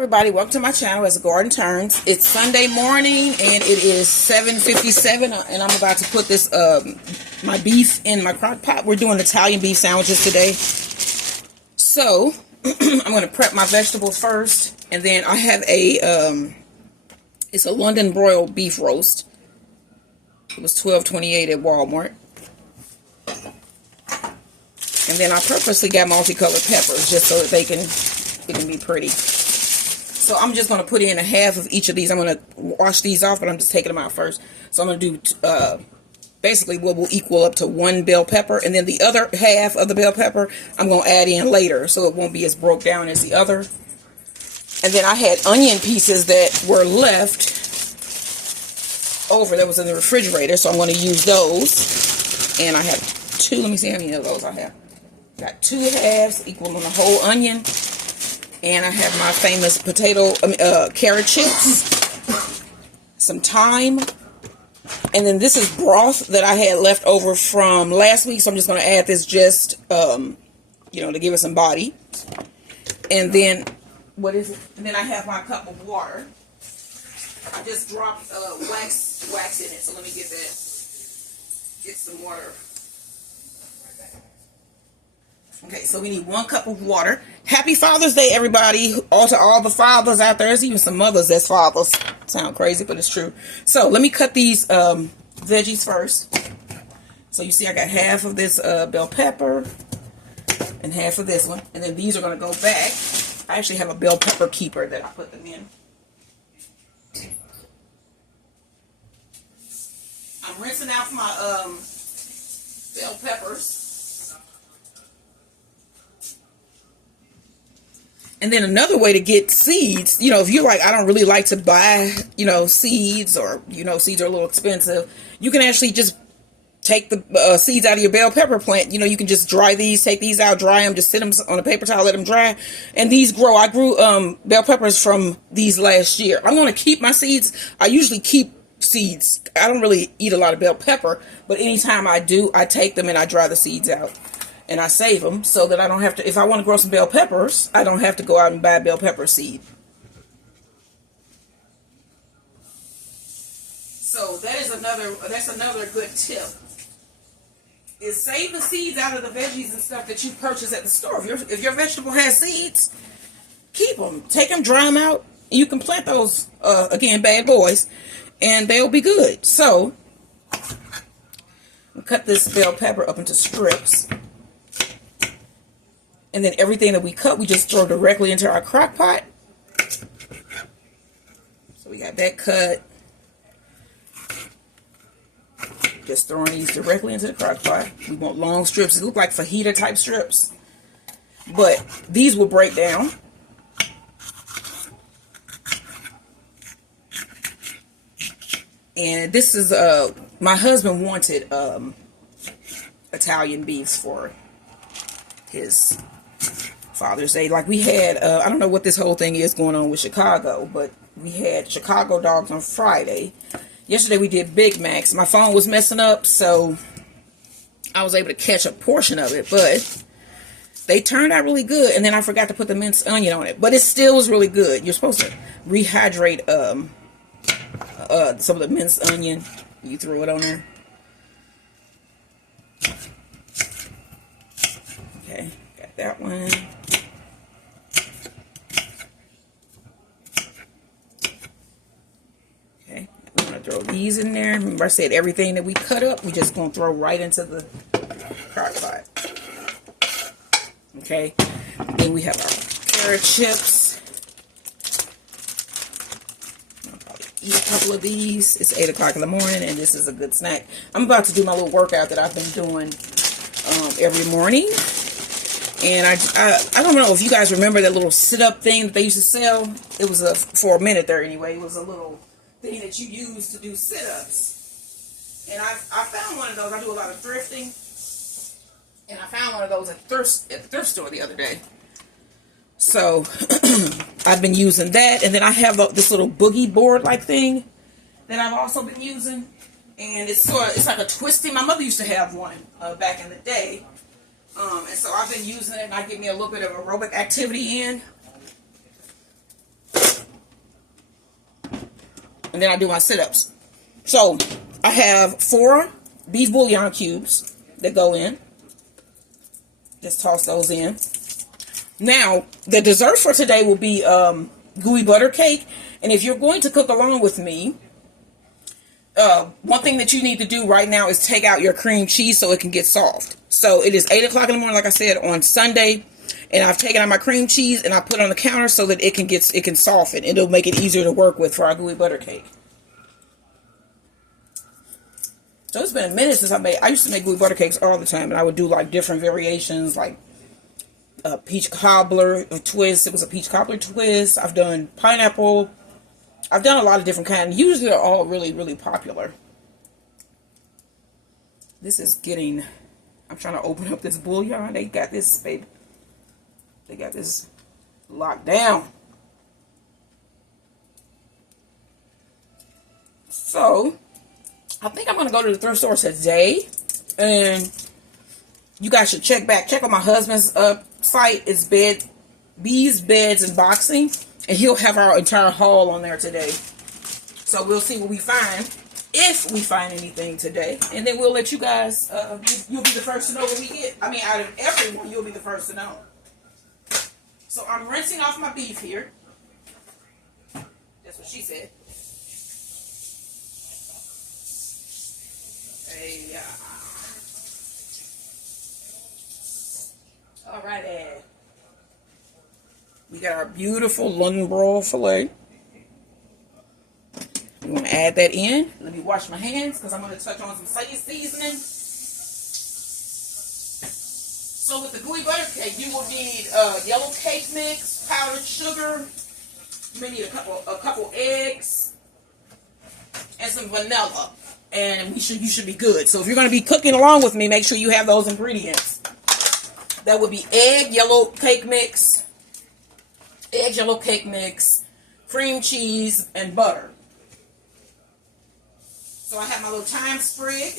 Everybody, welcome to my channel as the garden turns. It's Sunday morning and it is 7:57 and I'm about to put this my beef in my crock pot. We're doing Italian beef sandwiches today. So I'm going to prep my vegetables first, and then I have a it's a London broil beef roast. It was $12.28 at Walmart. And then I purposely got multicolored peppers just so that it can be pretty. So I'm just going to put in a half of each of these. I'm going to wash these off, but I'm just taking them out first. So I'm going to do basically what will equal up to one bell pepper. And then the other half of the bell pepper I'm going to add in later, so it won't be as broke down as the other. And then I had onion pieces that were left over that was in the refrigerator, so I'm going to use those. And I have two. Let me see how many of those I have. Got 2 halves equaling the whole onion. And I have my famous carrot chips, some thyme, and then this is broth that I had left over from last week, so I'm just going to add this just, to give it some body. And then, what is it? And then I have my cup of water. I just dropped wax in it, so let me get some water. Okay, so we need 1 cup of water. Happy Father's Day, everybody. To all the fathers out there. There's even some mothers that's fathers. Sound crazy, but it's true. So let me cut these veggies first. So you see I got half of this bell pepper and half of this one. And then these are going to go back. I actually have a bell pepper keeper that I put them in. I'm rinsing out my bell peppers. And then another way to get seeds, if you're like, I don't really like to buy, seeds, or, seeds are a little expensive, you can actually just take the seeds out of your bell pepper plant. You can just dry these, take these out, dry them, just sit them on a paper towel, let them dry. And these grow. I grew bell peppers from these last year. I'm going to keep my seeds. I usually keep seeds. I don't really eat a lot of bell pepper, but anytime I do, I take them and I dry the seeds out. And I save them so that I don't have to, if I want to grow some bell peppers, I don't have to go out and buy bell pepper seed. So that's another good tip. Is save the seeds out of the veggies and stuff that you purchase at the store. If your vegetable has seeds, keep them. Take them, dry them out. You can plant those, again, bad boys, and they'll be good. So, we'll cut this bell pepper up into strips. And then everything that we cut, we just throw directly into our crock pot. So we got that cut. Just throwing these directly into the crock pot. We want long strips. They look like fajita type strips. But these will break down. And this is, my husband wanted Italian beefs for his Father's Day. Like we had, I don't know what this whole thing is going on with Chicago, but we had Chicago dogs on Friday. Yesterday we did Big Macs. My phone was messing up, so I was able to catch a portion of it, but they turned out really good. And then I forgot to put the minced onion on it, but it still was really good. You're supposed to rehydrate some of the minced onion. You threw it on there. Okay, got that one. Okay, I'm going to throw these in there. Remember I said everything that we cut up, we just going to throw right into the crock pot. Okay, then we have our carrot chips. I'll probably eat a couple of these. It's 8 o'clock in the morning and this is a good snack. I'm about to do my little workout that I've been doing every morning. And I don't know if you guys remember that little sit-up thing that they used to sell. It was for a minute there anyway. It was a little thing that you use to do sit-ups. And I found one of those. I do a lot of thrifting. And I found one of those at the thrift store the other day. So I've been using that. And then I have this little boogie board like thing that I've also been using. And it's like a twisting. My mother used to have one back in the day. And so I've been using it, and I get me a little bit of aerobic activity in. and then I do my sit-ups. So I have 4 beef bouillon cubes that go in. Just toss those in. Now, the dessert for today will be gooey butter cake. And if you're going to cook along with me, one thing that you need to do right now is take out your cream cheese so it can get soft. So it is 8 o'clock in the morning, like I said, on Sunday. And I've taken out my cream cheese and I put it on the counter so that it can soften. It'll make it easier to work with for our gooey butter cake. So it's been a minute since I used to make gooey butter cakes all the time, and I would do like different variations, like a peach cobbler, a twist. It was a peach cobbler twist. I've done pineapple. I've done a lot of different kinds. Usually they're all really, really popular. This is getting, I'm trying to open up this bouillon. They got this, baby. They got this locked down. So I think I'm going to go to the thrift store today, and you guys should check on my husband's site. It's Bees, Beds, and Boxing, and he'll have our entire haul on there today. So we'll see what we find, if we find anything today, and then we'll let you guys, you'll be the first to know what we get. I mean, out of everyone, you'll be the first to know. So I'm rinsing off my beef here. That's what she said. Hey, all right, Ed. We got our beautiful London broil filet. We want to add that in. Let me wash my hands because I'm going to touch on some seasoning. So with the gooey butter cake, you will need yellow cake mix, powdered sugar. You may need a couple eggs, and some vanilla. And you should be good. So if you're going to be cooking along with me, make sure you have those ingredients. That would be egg, yellow cake mix, cream cheese, and butter. So I have my little thyme sprig.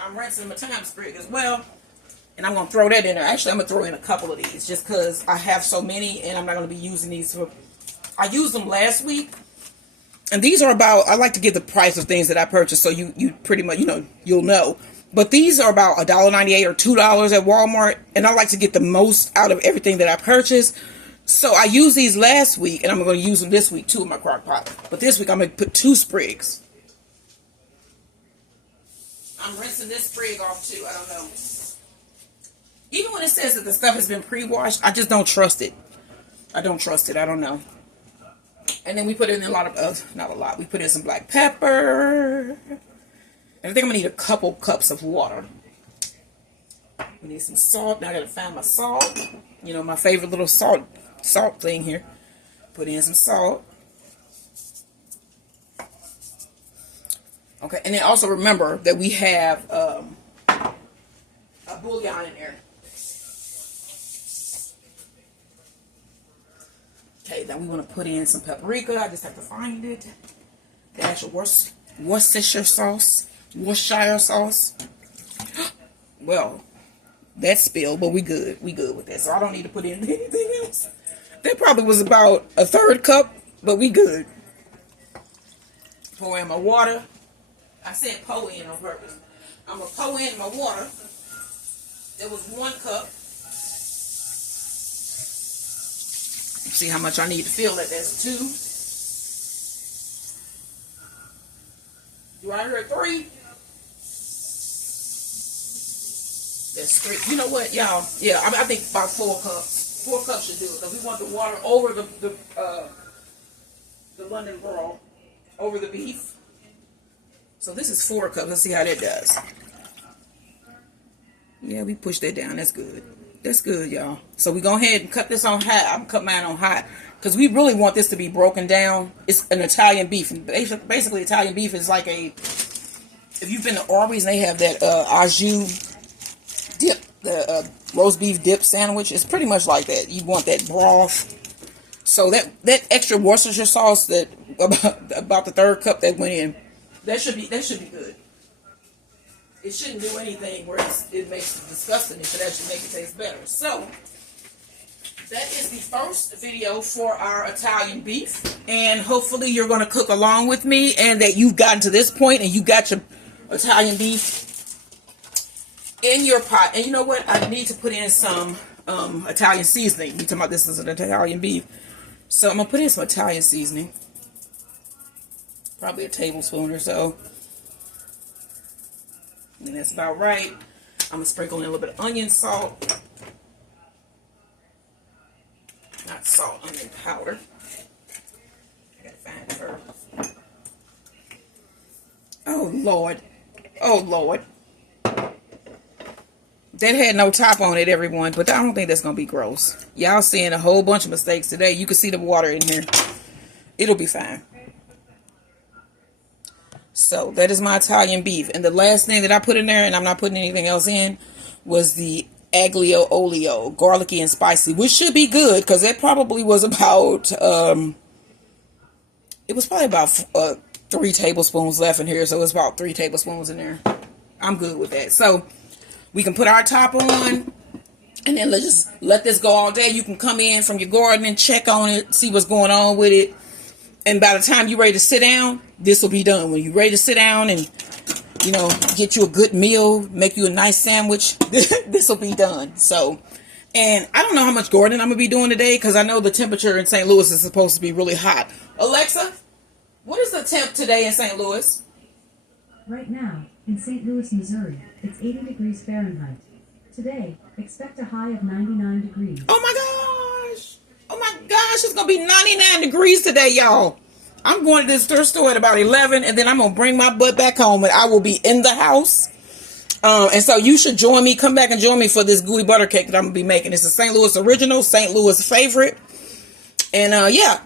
I'm rinsing my thyme sprig as well. And I'm going to throw that in there. Actually, I'm going to throw in a couple of these just because I have so many and I'm not going to be using these. I used them last week. And these are about, I like to give the price of things that I purchased so you pretty much, you'll know. But these are about $1.98 or $2 at Walmart. And I like to get the most out of everything that I purchase. So I used these last week and I'm going to use them this week too in my crock pot. But this week I'm going to put 2 sprigs. I'm rinsing this sprig off too. I don't know. Even when it says that the stuff has been pre-washed, I just don't trust it. I don't trust it. I don't know. And then we put in a lot of, not a lot, we put in some black pepper. And I think I'm going to need a couple cups of water. We need some salt. Now I got to find my salt. My favorite little salt thing here. Put in some salt. Okay, and then also remember that we have a bouillon in there. Okay, then we want to put in some paprika. I just have to find it. Dash of Worcestershire sauce. Well, that spilled, but we good. We good with that. So I don't need to put in anything else. That probably was about a 1/3 cup, but we good. Pour in my water. I said pour in on purpose. I'm going to pour in my water. There was 1 cup. See how much I need to fill that. That's 2. Do I hear 3? That's 3. You know what, y'all? Yeah, I think about 4 cups. 4 cups should do it. Because we want the water over the London broil, over the beef. So this is 4 cups. Let's see how that does. Yeah, we push that down. That's good. That's good, y'all. So we go ahead and cut this on high. I'm going to cut mine on high. Because we really want this to be broken down. It's an Italian beef. And basically, Italian beef is like a... If you've been to Arby's and they have that au jus dip, the roast beef dip sandwich, it's pretty much like that. You want that broth. So that extra Worcestershire sauce, that about the 1/3 cup that went in, that should be good. It shouldn't do anything where it makes it disgusting. It should actually make it taste better. So that is the first video for our Italian beef. And hopefully you're going to cook along with me and that you've gotten to this point and you got your Italian beef in your pot. And you know what? I need to put in some Italian seasoning. We talking about this is an Italian beef. So I'm going to put in some Italian seasoning. Probably a tablespoon or so. And that's about right. I'm going to sprinkle in a little bit of onion salt. Not salt, onion powder. I gotta find her. Oh, Lord. Oh, Lord. That had no top on it, everyone, but I don't think that's going to be gross. Y'all seeing a whole bunch of mistakes today. You can see the water in here. It'll be fine. So, that is my Italian beef. And the last thing that I put in there, and I'm not putting anything else in, was the aglio olio, garlicky and spicy, which should be good because it probably was about it was probably about 3 tablespoons left in here, so it's about 3 tablespoons in there. I'm good with that. So we can put our top on and then let's just let this go all day. You can come in from your garden and check on it, see what's going on with it, and by the time you're ready to sit down, this will be done. When you're ready to sit down and you know, get you a good meal, make you a nice sandwich, this will be done. So, and I don't know how much gardening I'm going to be doing today because I know the temperature in St. Louis is supposed to be really hot. Alexa, what is the temp today in St. Louis? Right now, in St. Louis, Missouri, it's 80 degrees Fahrenheit. Today, expect a high of 99 degrees. Oh my gosh. Oh my gosh, it's going to be 99 degrees today, y'all. I'm going to this thrift store at about 11, and then I'm going to bring my butt back home, and I will be in the house. And so you should join me. Come back and join me for this gooey butter cake that I'm going to be making. It's a St. Louis original, St. Louis favorite. And, yeah,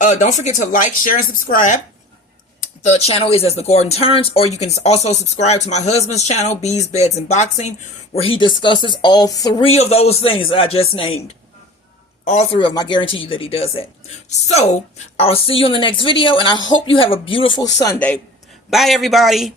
don't forget to like, share, and subscribe. The channel is as The Garden Turns, or you can also subscribe to my husband's channel, Bees, Beds, and Boxing, where he discusses all 3 of those things that I just named. All 3 of them. I guarantee you that he does that. So, I'll see you in the next video, and I hope you have a beautiful Sunday. Bye, everybody.